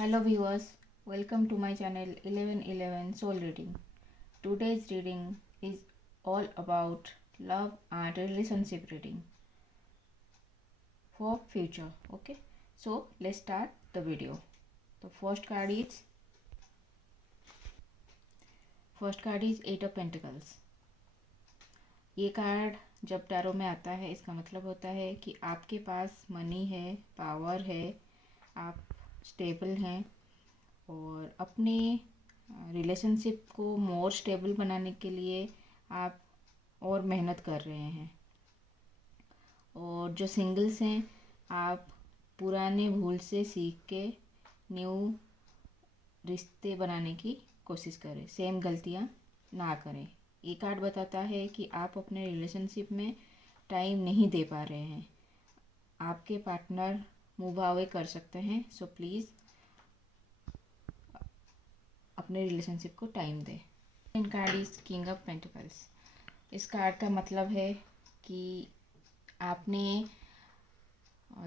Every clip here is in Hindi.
Hello viewers, welcome to my channel 1111 Soul Reading. Today's reading is all about love and relationship reading for future. Okay, so let's start the video. The first card is Eight of Pentacles. ये कार्ड जब टैरो में आता है इसका मतलब होता है कि आपके पास मनी है, पावर है, आप स्टेबल हैं और अपने रिलेशनशिप को मोर स्टेबल बनाने के लिए आप और मेहनत कर रहे हैं। और जो सिंगल्स हैं, आप पुराने भूल से सीख के न्यू रिश्ते बनाने की कोशिश करें, सेम गलतियां ना करें। ये कार्ड बताता है कि आप अपने रिलेशनशिप में टाइम नहीं दे पा रहे हैं, आपके पार्टनर मूव अवे कर सकते हैं। सो प्लीज़ अपने रिलेशनशिप को टाइम दें। Second card is king of pentacles. इस कार्ड का मतलब है कि आपने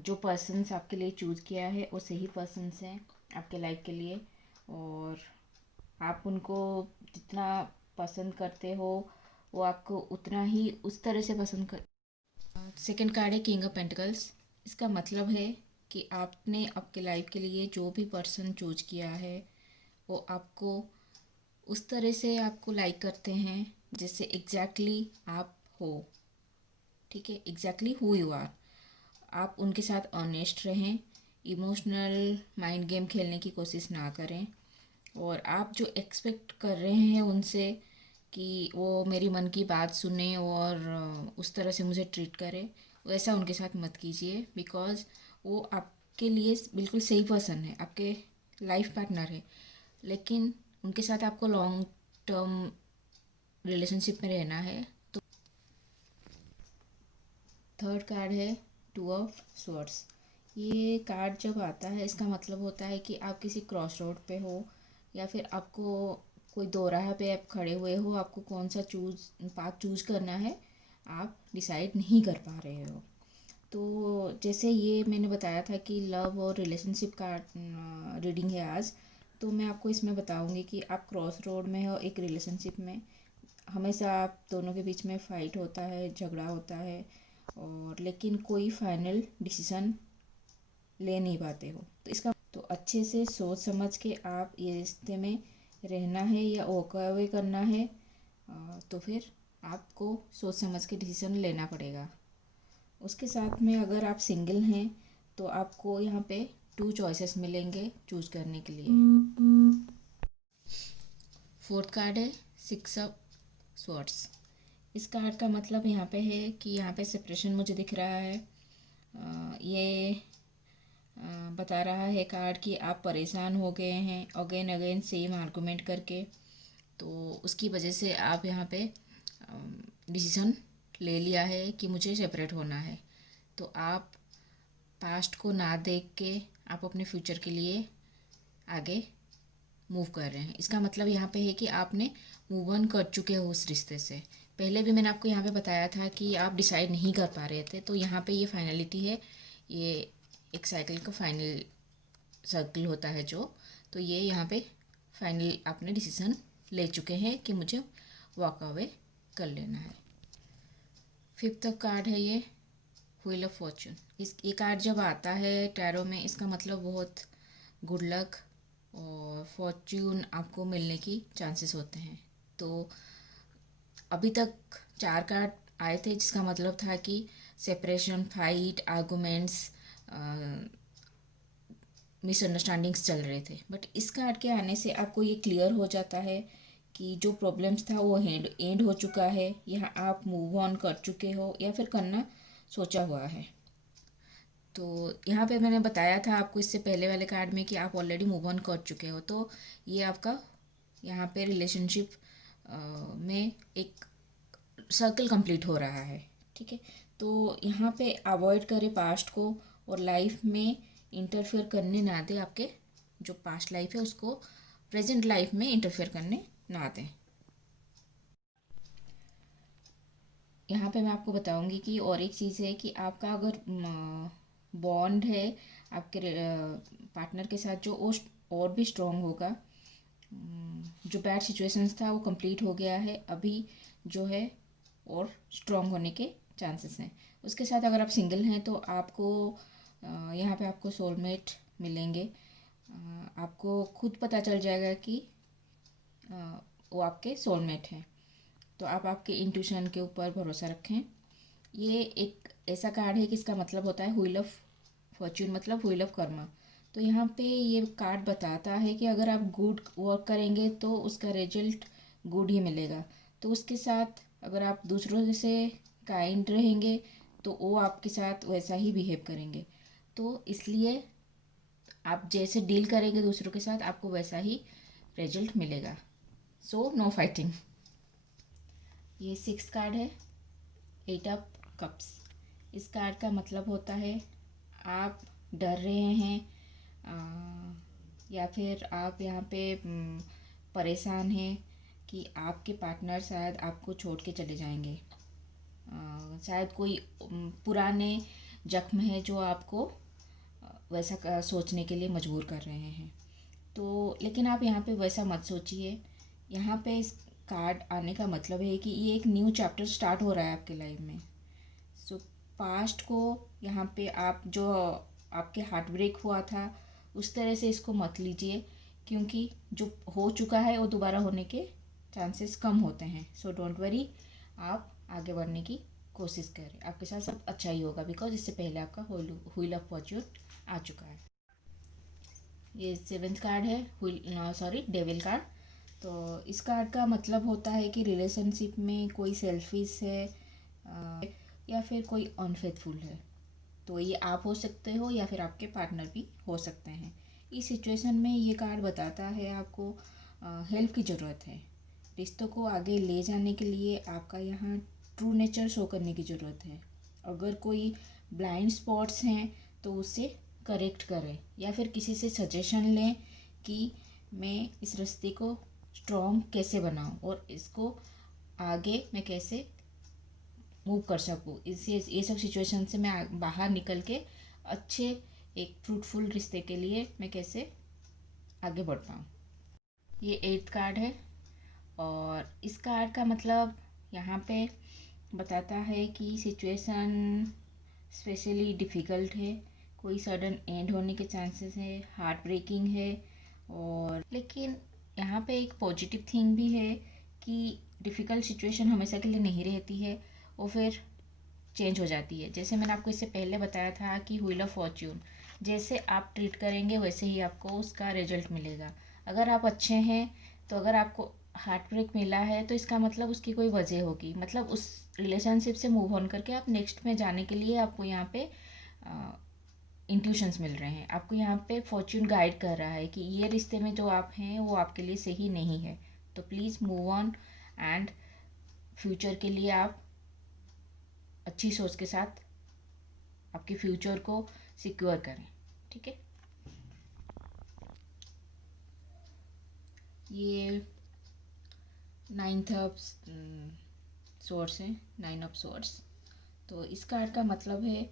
जो पर्सन्स आपके लिए चूज़ किया है वो सही पर्सन्स हैं आपके लाइफ के लिए, और आप उनको जितना पसंद करते हो वो आपको उतना ही उस तरह से पसंद कर। सेकंड कार्ड है किंग ऑफ पेंटिकल्स। इसका मतलब है कि आपने आपके लाइफ के लिए जो भी पर्सन चूज किया है वो आपको उस तरह से आपको लाइक करते हैं जैसे एग्जैक्टली आप हो। ठीक है, एग्जैक्टली हु यू आर। आप उनके साथ ऑनेस्ट रहें, इमोशनल माइंड गेम खेलने की कोशिश ना करें, और आप जो एक्सपेक्ट कर रहे हैं उनसे कि वो मेरी मन की बात सुने और उस तरह से मुझे ट्रीट करे, वैसा उनके साथ मत कीजिए। बिकॉज़ वो आपके लिए बिल्कुल सही पर्सन है, आपके लाइफ पार्टनर है, लेकिन उनके साथ आपको लॉन्ग टर्म रिलेशनशिप में रहना है। तो थर्ड कार्ड है टू ऑफ स्वॉर्ड्स। ये कार्ड जब आता है इसका मतलब होता है कि आप किसी क्रॉस रोड पे हो, या फिर आपको कोई दोराहा पे आप खड़े हुए हो, आपको कौन सा पाथ चूज करना है आप डिसाइड नहीं कर पा रहे हो। तो जैसे ये मैंने बताया था कि लव और रिलेशनशिप का रीडिंग है आज, तो मैं आपको इसमें बताऊंगी कि आप क्रॉस रोड में हो एक रिलेशनशिप में। हमेशा आप दोनों के बीच में फ़ाइट होता है, झगड़ा होता है, और लेकिन कोई फाइनल डिसीज़न ले नहीं पाते हो। तो अच्छे से सोच समझ के आप ये रिश्ते में रहना है या वॉक अवे करना है, तो फिर आपको सोच समझ के डिसीज़न लेना पड़ेगा। उसके साथ में अगर आप सिंगल हैं तो आपको यहाँ पे 2 चॉइसेस मिलेंगे चूज करने के लिए। फोर्थ कार्ड है सिक्स ऑफ स्वॉर्ड्स। इस कार्ड का मतलब यहाँ पे है कि यहाँ पे सेपरेशन मुझे दिख रहा है। ये बता रहा है कार्ड कि आप परेशान हो गए हैं अगेन अगेन सेम आर्गूमेंट करके, तो उसकी वजह से आप यहाँ पे डिसीज़न ले लिया है कि मुझे सेपरेट होना है। तो आप पास्ट को ना देख के आप अपने फ्यूचर के लिए आगे मूव कर रहे हैं। इसका मतलब यहाँ पे है कि आपने मूव ऑन कर चुके हो उस रिश्ते से। पहले भी मैंने आपको यहाँ पे बताया था कि आप डिसाइड नहीं कर पा रहे थे, तो यहाँ पे ये फाइनलिटी है। ये एक साइकिल का फाइनल सर्कल होता है जो, तो ये यहाँ पे फाइनल आपने डिसीजन ले चुके हैं कि मुझे वॉक अवे कर लेना है। फिफ्थ कार्ड है ये व्हील ऑफ फॉर्चून। ये कार्ड जब आता है टैरो में इसका मतलब बहुत गुड लक और फॉर्च्यून आपको मिलने की चांसेस होते हैं। तो अभी तक 4 कार्ड आए थे जिसका मतलब था कि सेपरेशन, फाइट, आर्गूमेंट्स, मिसअंडरस्टैंडिंग्स चल रहे थे। बट इस कार्ड के आने से आपको ये क्लियर हो जाता है कि जो प्रॉब्लम्स था वो एंड हो चुका है। यहाँ आप मूव ऑन कर चुके हो या फिर करना सोचा हुआ है। तो यहाँ पे मैंने बताया था आपको इससे पहले वाले कार्ड में कि आप ऑलरेडी मूव ऑन कर चुके हो, तो ये आपका यहाँ पे रिलेशनशिप में एक सर्कल कंप्लीट हो रहा है। ठीक है, तो यहाँ पे अवॉइड करें पास्ट को, और लाइफ में इंटरफेयर करने ना दें। आपके जो पास्ट लाइफ है उसको प्रेजेंट लाइफ में इंटरफेयर करने ना दें। यहाँ पे मैं आपको बताऊंगी कि और एक चीज़ है कि आपका अगर बॉन्ड है आपके पार्टनर के साथ जो और भी स्ट्रॉन्ग होगा। जो बैड सिचुएशंस था वो कंप्लीट हो गया है, अभी जो है और स्ट्रॉन्ग होने के चांसेस हैं। उसके साथ अगर आप सिंगल हैं तो आपको यहाँ पे आपको सोलमेट मिलेंगे। आपको खुद पता चल जाएगा कि वो आपके सोलमेट हैं। तो आप आपके इंट्यूशन के ऊपर भरोसा रखें। ये एक ऐसा कार्ड है कि इसका मतलब होता है व्हील ऑफ फॉर्च्यून, मतलब व्हील ऑफ कर्मा। तो यहाँ पे ये कार्ड बताता है कि अगर आप गुड वर्क करेंगे तो उसका रिजल्ट गुड ही मिलेगा। तो उसके साथ अगर आप दूसरों से काइंड रहेंगे तो वो आपके साथ वैसा ही बिहेव करेंगे। तो इसलिए आप जैसे डील करेंगे दूसरों के साथ आपको वैसा ही रिजल्ट मिलेगा। So no fighting. ये 6 कार्ड है, 8 ऑफ कप्स। इस कार्ड का मतलब होता है आप डर रहे हैं, या फिर आप यहाँ पे परेशान हैं कि आपके पार्टनर शायद आपको छोड़ के चले जाएंगे। शायद कोई पुराने जख्म है जो आपको वैसा सोचने के लिए मजबूर कर रहे हैं। तो लेकिन आप यहाँ पे वैसा मत सोचिए। यहाँ पे इस कार्ड आने का मतलब है कि ये एक न्यू चैप्टर स्टार्ट हो रहा है आपके लाइफ में। सो पास्ट को यहाँ पे आप जो आपके हार्ट ब्रेक हुआ था उस तरह से इसको मत लीजिए, क्योंकि जो हो चुका है वो दोबारा होने के चांसेस कम होते हैं। सो डोंट वरी, आप आगे बढ़ने की कोशिश करें, आपके साथ सब अच्छा ही होगा, बिकॉज इससे पहले आपका व्हील ऑफ फॉर्च्यून आ चुका है। ये 7th कार्ड है, सॉरी डेविल कार्ड। तो इस कार्ड का मतलब होता है कि रिलेशनशिप में कोई सेल्फिश है या फिर कोई अनफेथफुल है। तो ये आप हो सकते हो या फिर आपके पार्टनर भी हो सकते हैं। इस सिचुएशन में ये कार्ड बताता है आपको हेल्प की ज़रूरत है। रिश्तों को आगे ले जाने के लिए आपका यहाँ ट्रू नेचर शो करने की ज़रूरत है। अगर कोई ब्लाइंड स्पॉट्स हैं तो उसे करेक्ट करें, या फिर किसी से सजेशन लें कि मैं इस रिश्ते को स्ट्रॉन्ग कैसे बनाऊं और इसको आगे मैं कैसे मूव कर सकूँ। इससे ये सब सिचुएशन से मैं बाहर निकल के अच्छे एक फ्रूटफुल रिश्ते के लिए मैं कैसे आगे बढ़ पाऊँ। ये 8th कार्ड है, और इस कार्ड का मतलब यहाँ पे बताता है कि सिचुएशन स्पेशली डिफ़िकल्ट है, कोई सडन एंड होने के चांसेस है, हार्ट ब्रेकिंग है। और लेकिन यहाँ पे एक पॉजिटिव थिंग भी है कि डिफ़िकल्ट सिचुएशन हमेशा के लिए नहीं रहती है, वो फिर चेंज हो जाती है। जैसे मैंने आपको इससे पहले बताया था कि व्हील ऑफ फॉर्च्यून, जैसे आप ट्रीट करेंगे वैसे ही आपको उसका रिजल्ट मिलेगा। अगर आप अच्छे हैं तो अगर आपको हार्ट ब्रेक मिला है तो इसका मतलब उसकी कोई वजह होगी, मतलब उस रिलेशनशिप से मूव ऑन करके आप नेक्स्ट में जाने के लिए आपको यहाँ पे इंट्यूशंस मिल रहे हैं। आपको यहाँ पे फॉर्च्यून गाइड कर रहा है कि ये रिश्ते में जो आप हैं वो आपके लिए सही नहीं है। तो please move on and future के लिए आप अच्छी सोच के साथ आपके फ्यूचर को सिक्योर करें। ठीक है। ये 9th ऑफ सोर्स है, 9 ऑफ सोर्स। तो इस कार्ड का मतलब है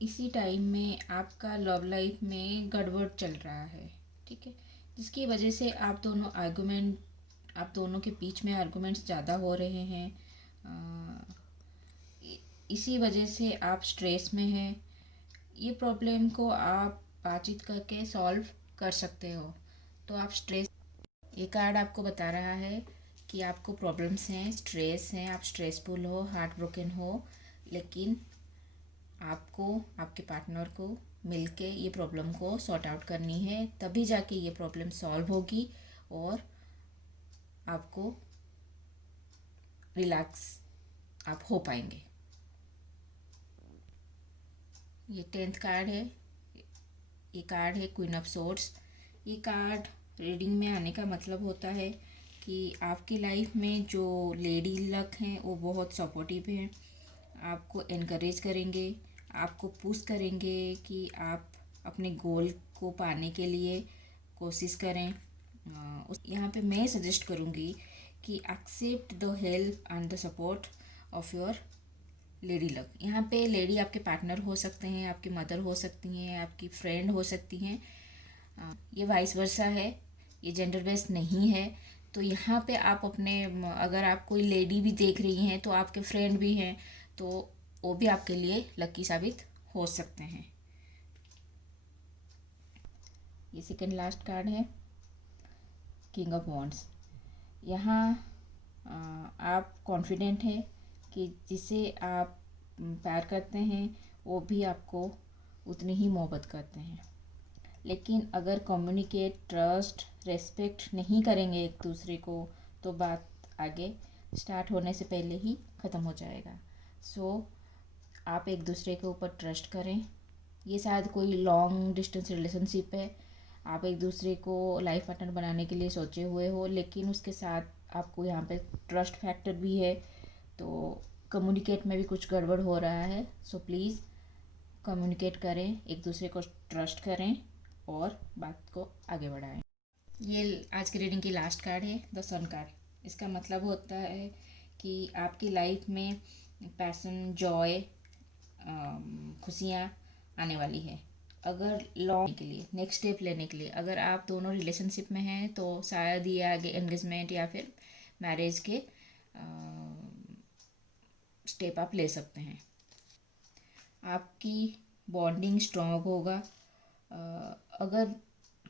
इसी टाइम में आपका लव लाइफ में गड़बड़ चल रहा है। ठीक है, जिसकी वजह से आप दोनों के बीच में आर्गुमेंट्स ज़्यादा हो रहे हैं। इसी वजह से आप स्ट्रेस में हैं। ये प्रॉब्लम को आप बातचीत करके सॉल्व कर सकते हो। तो आप स्ट्रेस, ये कार्ड आपको बता रहा है कि आपको प्रॉब्लम्स हैं, स्ट्रेस हैं, आप स्ट्रेसफुल हो, हार्ट ब्रोकन हो, लेकिन आपको आपके पार्टनर को मिलके ये प्रॉब्लम को सॉर्ट आउट करनी है, तभी जाके ये प्रॉब्लम सॉल्व होगी और आपको रिलैक्स आप हो पाएंगे। ये 10th कार्ड है, ये कार्ड है क्वीन ऑफ सोर्ड्स। ये कार्ड रीडिंग में आने का मतलब होता है कि आपकी लाइफ में जो लेडी लक हैं वो बहुत सपोर्टिव हैं, आपको इनकरेज करेंगे, आपको पुश करेंगे कि आप अपने गोल को पाने के लिए कोशिश करें। यहाँ पे मैं सजेस्ट करूँगी कि accept the help and the support of your lady luck. यहाँ पे लेडी आपके पार्टनर हो सकते हैं, आपकी मदर हो सकती हैं, आपकी फ्रेंड हो सकती हैं, ये वाइस वर्सा है, ये जेंडर बेस्ड नहीं है। तो यहाँ पे आप अपने अगर आप कोई लेडी भी देख रही हैं तो आपके फ्रेंड भी हैं, तो वो भी आपके लिए लकी साबित हो सकते हैं। ये सेकंड लास्ट कार्ड है, किंग ऑफ वॉन्ड्स। यहाँ आप कॉन्फिडेंट हैं कि जिसे आप प्यार करते हैं वो भी आपको उतनी ही मोहब्बत करते हैं। लेकिन अगर कम्युनिकेट, ट्रस्ट, रेस्पेक्ट नहीं करेंगे एक दूसरे को, तो बात आगे स्टार्ट होने से पहले ही ख़त्म हो जाएगा। सो आप एक दूसरे के ऊपर ट्रस्ट करें। ये शायद कोई लॉन्ग डिस्टेंस रिलेशनशिप है, आप एक दूसरे को लाइफ पार्टनर बनाने के लिए सोचे हुए हो, लेकिन उसके साथ आपको यहाँ पे ट्रस्ट फैक्टर भी है, तो कम्युनिकेट में भी कुछ गड़बड़ हो रहा है। सो प्लीज़ कम्युनिकेट करें, एक दूसरे को ट्रस्ट करें और बात को आगे बढ़ाएं। ये आज की रीडिंग की लास्ट कार्ड है, द सन कार्ड। इसका मतलब होता है कि आपकी लाइफ में पैशन, जॉय, खुशियाँ आने वाली है। अगर लॉन्ग के लिए, नेक्स्ट स्टेप लेने के लिए, अगर आप दोनों रिलेशनशिप में हैं तो शायद ये आगे एंगेजमेंट या फिर मैरिज के स्टेप आप ले सकते हैं। आपकी बॉन्डिंग स्ट्रॉन्ग होगा। अगर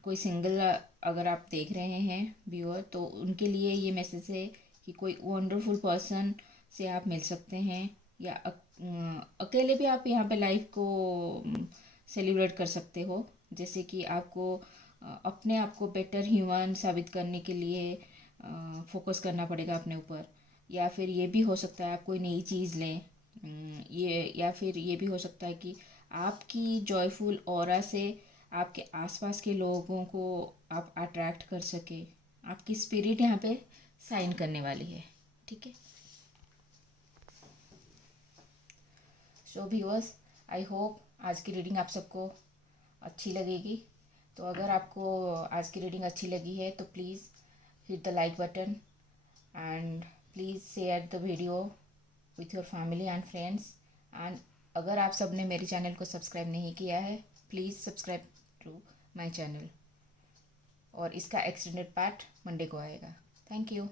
कोई सिंगल अगर आप देख रहे हैं व्यूअर, तो उनके लिए ये मैसेज है कि कोई वंडरफुल पर्सन से आप मिल सकते हैं, या अकेले भी आप यहाँ पे लाइफ को सेलिब्रेट कर सकते हो। जैसे कि आपको अपने आप को बेटर ह्यूमन साबित करने के लिए फोकस करना पड़ेगा अपने ऊपर, या फिर ये भी हो सकता है आप कोई नई चीज़ लें। ये या फिर ये भी हो सकता है कि आपकी जॉयफुल ऑरा से आपके आसपास के लोगों को आप अट्रैक्ट कर सके। आपकी स्पिरिट यहाँ पे साइन करने वाली है, ठीक है। सो व्यूअर्स, आई होप आज की रीडिंग आप सबको अच्छी लगेगी। तो अगर आपको आज की रीडिंग अच्छी लगी है तो please hit the like button and please share the video with your family and friends. And अगर आप सब ने मेरे चैनल को सब्सक्राइब नहीं किया है, please subscribe to my channel. और इसका एक्सटेंडेड पार्ट मंडे को आएगा। Thank you.